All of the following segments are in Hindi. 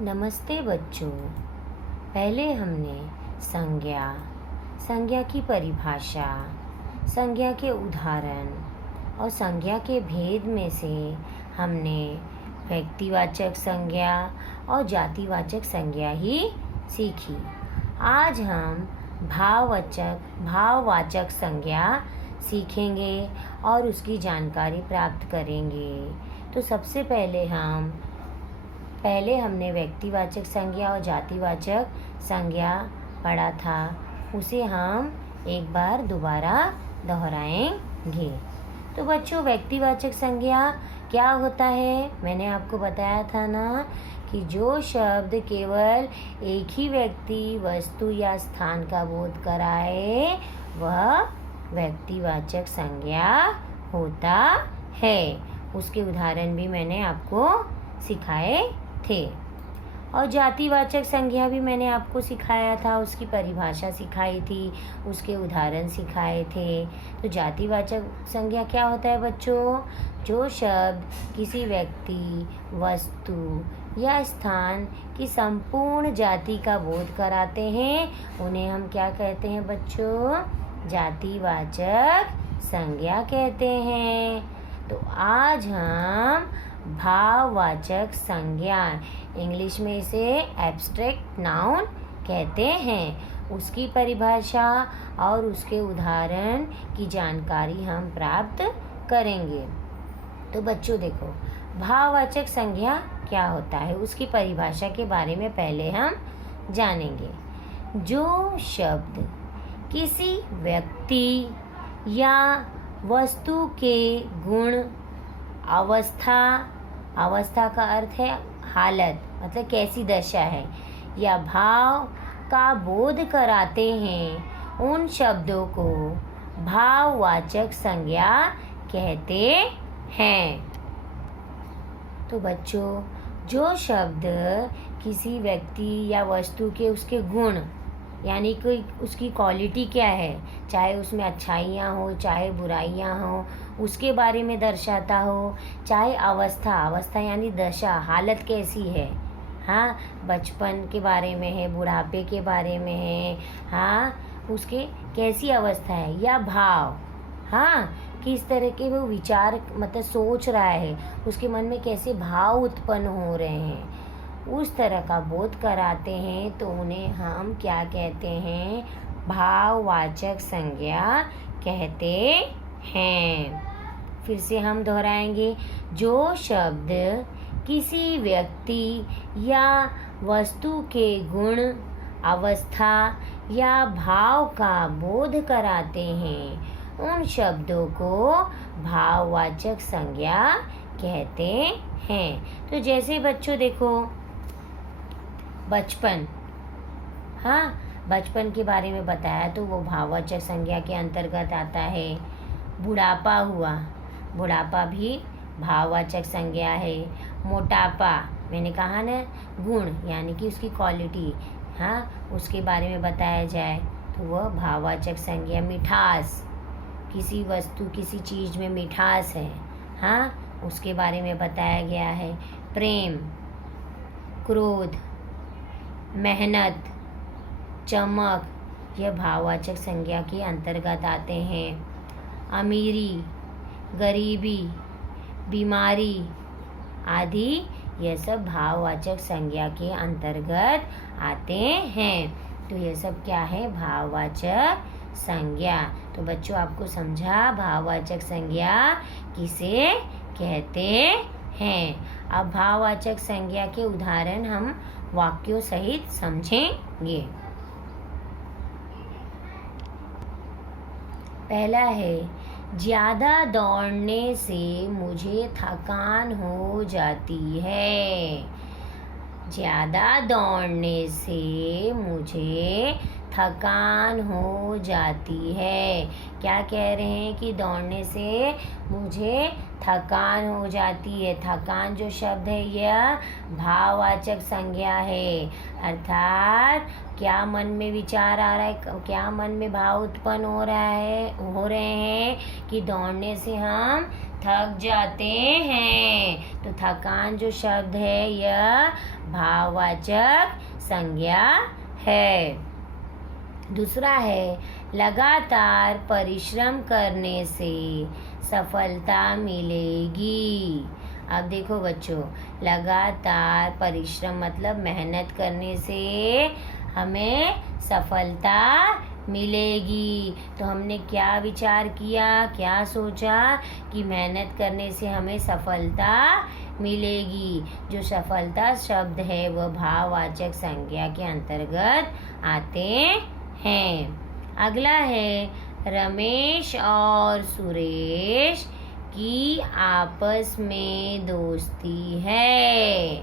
नमस्ते बच्चों। पहले हमने संज्ञा की परिभाषा, संज्ञा के उदाहरण और संज्ञा के भेद में से हमने व्यक्तिवाचक संज्ञा और जातिवाचक संज्ञा ही सीखी। आज हम भाववाचक संज्ञा सीखेंगे और उसकी जानकारी प्राप्त करेंगे। तो सबसे पहले हमने व्यक्तिवाचक संज्ञा और जातिवाचक संज्ञा पढ़ा था, उसे हम एक बार दोबारा दोहराएंगे। तो बच्चों, व्यक्तिवाचक संज्ञा क्या होता है? मैंने आपको बताया था ना कि जो शब्द केवल एक ही व्यक्ति, वस्तु या स्थान का बोध कराए वह व्यक्तिवाचक संज्ञा होता है। उसके उदाहरण भी मैंने आपको सिखाए थे। और जातिवाचक संज्ञा भी मैंने आपको सिखाया था, उसकी परिभाषा सिखाई थी, उसके उदाहरण सिखाए थे। तो जातिवाचक संज्ञा क्या होता है बच्चों? जो शब्द किसी व्यक्ति, वस्तु या स्थान की संपूर्ण जाति का बोध कराते हैं उन्हें हम क्या कहते हैं बच्चों? जातिवाचक संज्ञा कहते हैं। तो आज हम भाववाचक संज्ञा, इंग्लिश में इसे एब्स्ट्रैक्ट नाउन कहते हैं, उसकी परिभाषा और उसके उदाहरण की जानकारी हम प्राप्त करेंगे। तो बच्चों देखो, भाववाचक संज्ञा क्या होता है, उसकी परिभाषा के बारे में पहले हम जानेंगे। जो शब्द किसी व्यक्ति या वस्तु के गुण, अवस्था का अर्थ है हालत, मतलब कैसी दशा है, या भाव का बोध कराते हैं, उन शब्दों को भाववाचक संज्ञा कहते हैं। तो बच्चों, जो शब्द किसी व्यक्ति या वस्तु के उसके गुण, यानी कि उसकी क्वालिटी क्या है, चाहे उसमें अच्छाइयाँ हो चाहे बुराइयाँ हो, उसके बारे में दर्शाता हो, चाहे अवस्था यानी दशा, हालत कैसी है, हाँ, बचपन के बारे में है, बुढ़ापे के बारे में है, हाँ, उसके कैसी अवस्था है, या भाव, हाँ, किस तरह के वो विचार, मतलब सोच रहा है, उसके मन में कैसे भाव उत्पन्न हो रहे हैं, उस तरह का बोध कराते हैं, तो उन्हें हम क्या कहते हैं? भाववाचक संज्ञा कहते हैं। फिर से हम दोहराएंगे। जो शब्द किसी व्यक्ति या वस्तु के गुण, अवस्था या भाव का बोध कराते हैं, उन शब्दों को भाववाचक संज्ञा कहते हैं। तो जैसे बच्चों देखो, बचपन, हाँ, बचपन के बारे में बताया तो वो भाववाचक संज्ञा के अंतर्गत आता है। बुढ़ापा हुआ, बुढ़ापा भी भाववाचक संज्ञा है। मोटापा, मैंने कहा ना, गुण यानी कि उसकी क्वालिटी, हाँ, उसके बारे में बताया जाए तो वह भाववाचक संज्ञा। मिठास, किसी वस्तु, किसी चीज़ में मिठास है, हाँ, उसके बारे में बताया गया है। प्रेम, क्रोध, मेहनत, चमक, यह भाववाचक संज्ञा के अंतर्गत आते हैं। अमीरी, गरीबी, बीमारी आदि यह सब भाववाचक संज्ञा के अंतर्गत आते हैं। तो यह सब क्या है? भाववाचक संज्ञा। तो बच्चों, आपको समझा भाववाचक संज्ञा किसे कहते हैं। अब भाववाचक संज्ञा के उदाहरण हम वाक्यों सहित समझेंगे। पहला है, ज्यादा दौड़ने से मुझे थकान हो जाती है। ज्यादा दौड़ने से मुझे थकान हो जाती है। क्या कह रहे हैं कि दौड़ने से मुझे थकान हो जाती है। थकान जो शब्द है यह भाववाचक संज्ञा है, अर्थात क्या मन में विचार आ रहा है, क्या मन में भाव उत्पन्न हो रहे हैं कि दौड़ने से हम थक जाते हैं। तो थकान जो शब्द है यह भाववाचक संज्ञा है। दूसरा है लगातार परिश्रम करने से सफलता मिलेगी। अब देखो बच्चों, लगातार परिश्रम मतलब मेहनत करने से हमें सफलता मिलेगी। तो हमने क्या विचार किया, क्या सोचा कि मेहनत करने से हमें सफलता मिलेगी। जो सफलता शब्द है वह भाववाचक संज्ञा के अंतर्गत आते हैं। अगला है रमेश और सुरेश की आपस में दोस्ती है।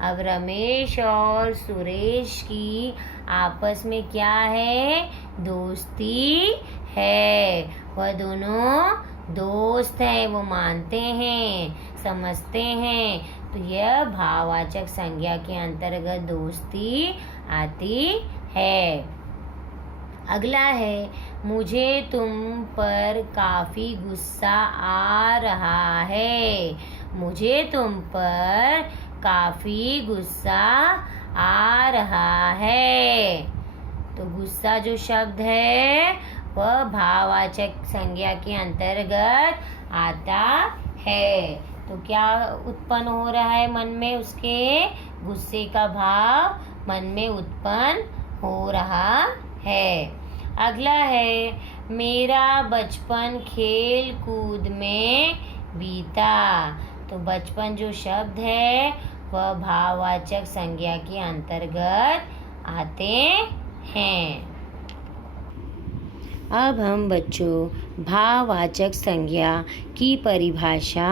अब रमेश और सुरेश की आपस में क्या है, दोस्ती है। वह दोनों दोस्त हैं, वो मानते हैं, समझते हैं। तो यह भाववाचक संज्ञा के अंतर्गत दोस्ती आती है। अगला है मुझे तुम पर काफी गुस्सा आ रहा है। मुझे तुम पर काफी गुस्सा आ रहा है। तो गुस्सा जो शब्द है वह भाववाचक संज्ञा के अंतर्गत आता है। तो क्या उत्पन्न हो रहा है मन में, उसके गुस्से का भाव मन में उत्पन्न हो रहा है। अगला है मेरा बचपन खेल कूद में बीता। तो बचपन जो शब्द है वह भाववाचक संज्ञा के अंतर्गत आते हैं। अब हम बच्चों भाववाचक संज्ञा की परिभाषा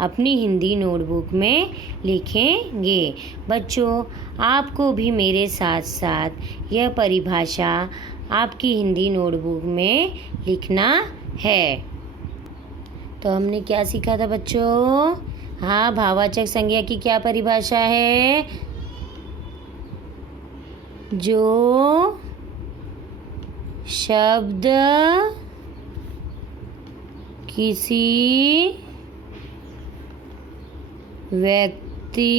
अपनी हिंदी नोटबुक में लिखेंगे। बच्चों, आपको भी मेरे साथ साथ यह परिभाषा आपकी हिंदी नोटबुक में लिखना है। तो हमने क्या सीखा था बच्चों? हाँ, भाववाचक संज्ञा की क्या परिभाषा है? जो शब्द किसी व्यक्ति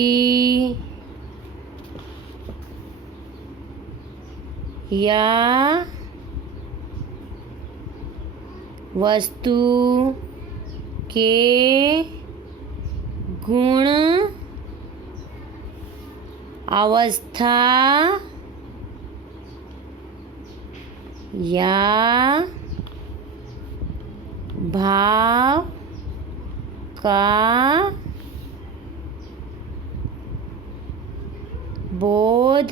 या वस्तु के गुण, अवस्था या भाव का बोध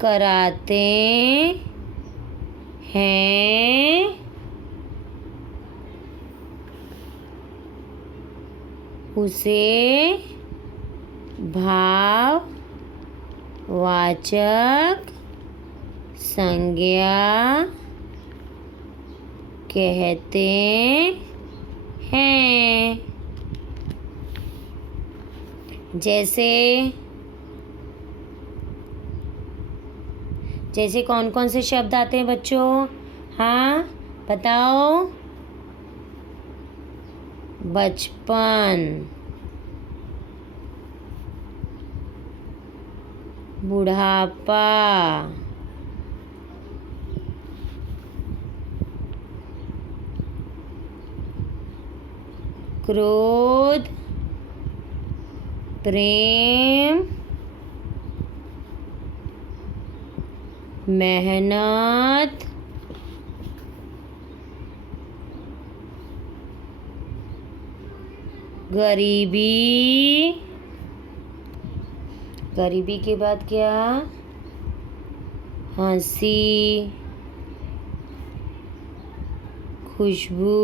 कराते हैं, उसे भाववाचक संज्ञा कहते हैं। जैसे कौन कौन से शब्द आते हैं बच्चों? हाँ, बताओ। बचपन, बुढ़ापा, क्रोध, प्रेम, मेहनत, गरीबी, गरीबी के बाद क्या? हंसी, खुशबू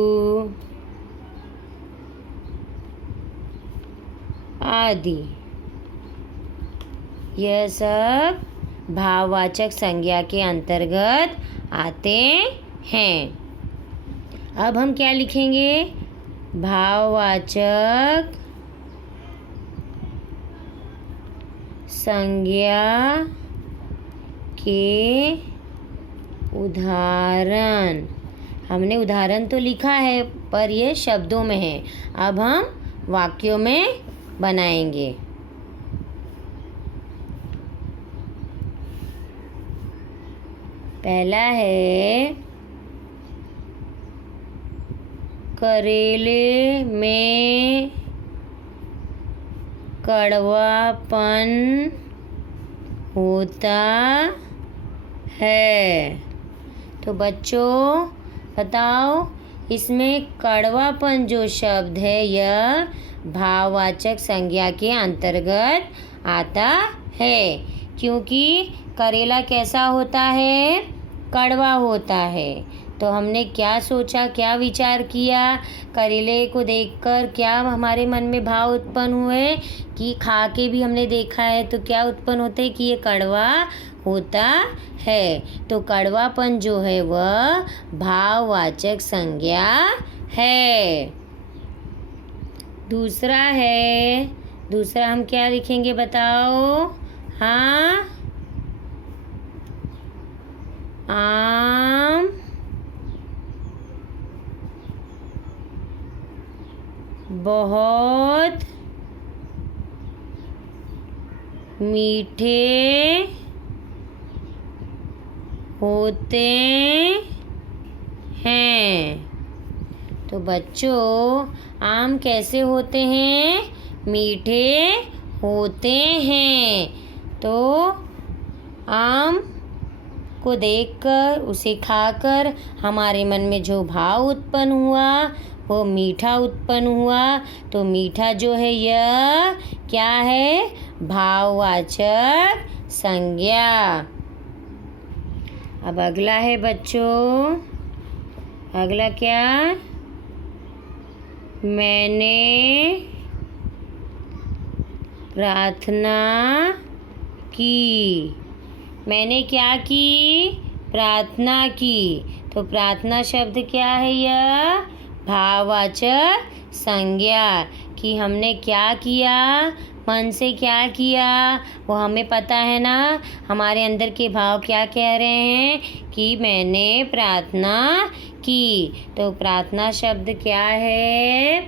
आदि। यह सब भाववाचक संज्ञा के अंतर्गत आते हैं। अब हम क्या लिखेंगे? भाववाचक संज्ञा के उदाहरण। हमने उदाहरण तो लिखा है पर यह शब्दों में है। अब हम वाक्यों में बनाएंगे। पहला है करेले में कड़वापन होता है। तो बच्चों बताओ, इसमें कड़वापन जो शब्द है यह भाववाचक संज्ञा के अंतर्गत आता है, क्योंकि करेला कैसा होता है? कड़वा होता है। तो हमने क्या सोचा, क्या विचार किया? करेले को देखकर क्या हमारे मन में भाव उत्पन्न हुए कि खा के भी हमने देखा है तो क्या उत्पन्न होते कि ये कड़वा होता है। तो कड़वापन जो है वह भाववाचक संज्ञा है। दूसरा हम क्या लिखेंगे बताओ? हाँ, आम बहुत मीठे होते हैं। तो बच्चों, आम कैसे होते हैं? मीठे होते हैं। तो आम को देखकर, उसे खाकर हमारे मन में जो भाव उत्पन्न हुआ वो मीठा उत्पन्न हुआ। तो मीठा जो है यह क्या है? भाववाचक संज्ञा। अब अगला है बच्चों, अगला क्या? मैंने प्रार्थना की। मैंने क्या की? प्रार्थना की। तो प्रार्थना शब्द क्या है? यह भाववाचक संज्ञा। कि हमने क्या किया, मन से क्या किया, वो हमें पता है ना। हमारे अंदर के भाव क्या कह रहे हैं कि मैंने प्रार्थना की। तो प्रार्थना शब्द क्या है?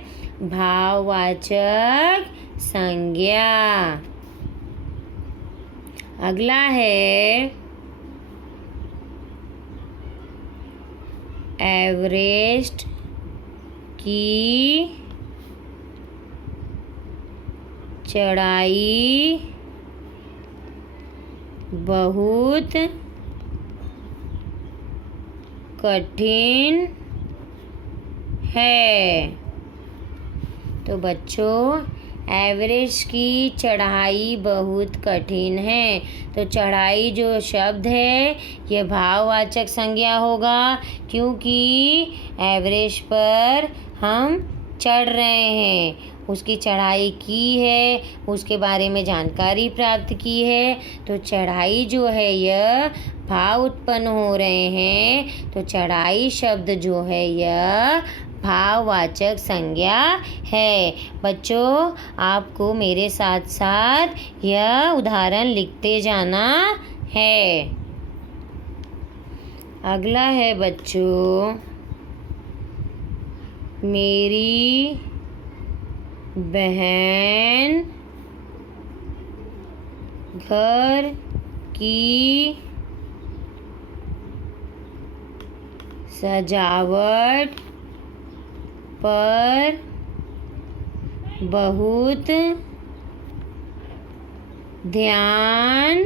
भाववाचक संज्ञा। अगला है एवरेस्ट की चढ़ाई बहुत कठिन है। तो बच्चों, एवरेस्ट की चढ़ाई बहुत कठिन है। तो चढ़ाई जो शब्द है यह भाववाचक संज्ञा होगा, क्योंकि एवरेस्ट पर हम चढ़ रहे हैं, उसकी चढ़ाई की है, उसके बारे में जानकारी प्राप्त की है। तो चढ़ाई जो है यह भाव उत्पन्न हो रहे हैं। तो चढ़ाई शब्द जो है यह भाववाचक संज्ञा है। बच्चों, आपको मेरे साथ साथ यह उदाहरण लिखते जाना है। अगला है बच्चों, मेरी बहन घर की सजावट पर बहुत ध्यान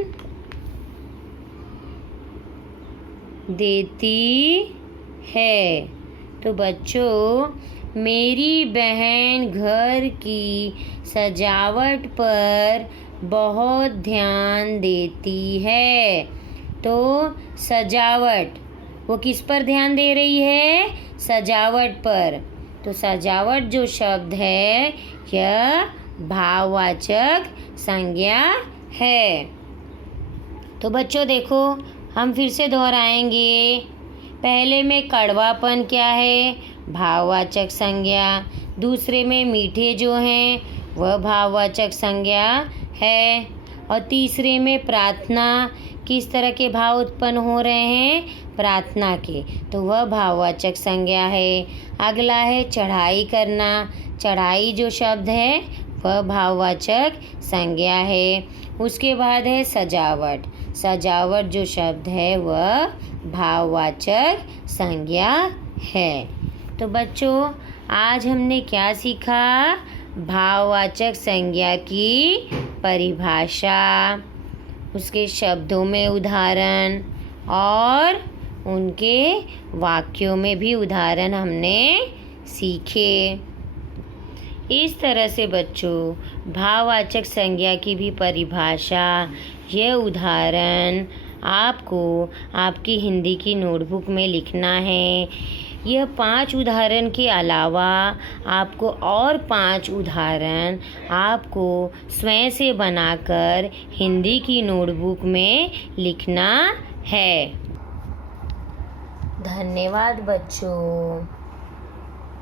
देती है। तो बच्चों, मेरी बहन घर की सजावट पर बहुत ध्यान देती है। तो सजावट, वो किस पर ध्यान दे रही है? सजावट पर। तो सजावट जो शब्द है यह भाववाचक संज्ञा है। तो बच्चों देखो, हम फिर से दोहराएंगे। पहले में कड़वापन क्या है? भाववाचक संज्ञा। दूसरे में मीठे जो हैं वह भाववाचक संज्ञा है। और तीसरे में प्रार्थना। किस तरह के भाव उत्पन्न हो रहे हैं? प्रार्थना के, तो वह भाववाचक संज्ञा है। अगला है चढ़ाई करना। चढ़ाई जो शब्द है वह भाववाचक संज्ञा है। उसके बाद है सजावट। सजावट जो शब्द है वह भाववाचक संज्ञा है। तो बच्चों, आज हमने क्या सीखा? भाववाचक संज्ञा की परिभाषा, उसके शब्दों में उदाहरण और उनके वाक्यों में भी उदाहरण हमने सीखे। इस तरह से बच्चों, भाववाचक संज्ञा की भी परिभाषा, यह उदाहरण आपको आपकी हिंदी की नोटबुक में लिखना है। यह 5 उदाहरण के अलावा आपको और 5 उदाहरण आपको स्वयं से बनाकर हिंदी की नोटबुक में लिखना है। धन्यवाद बच्चों।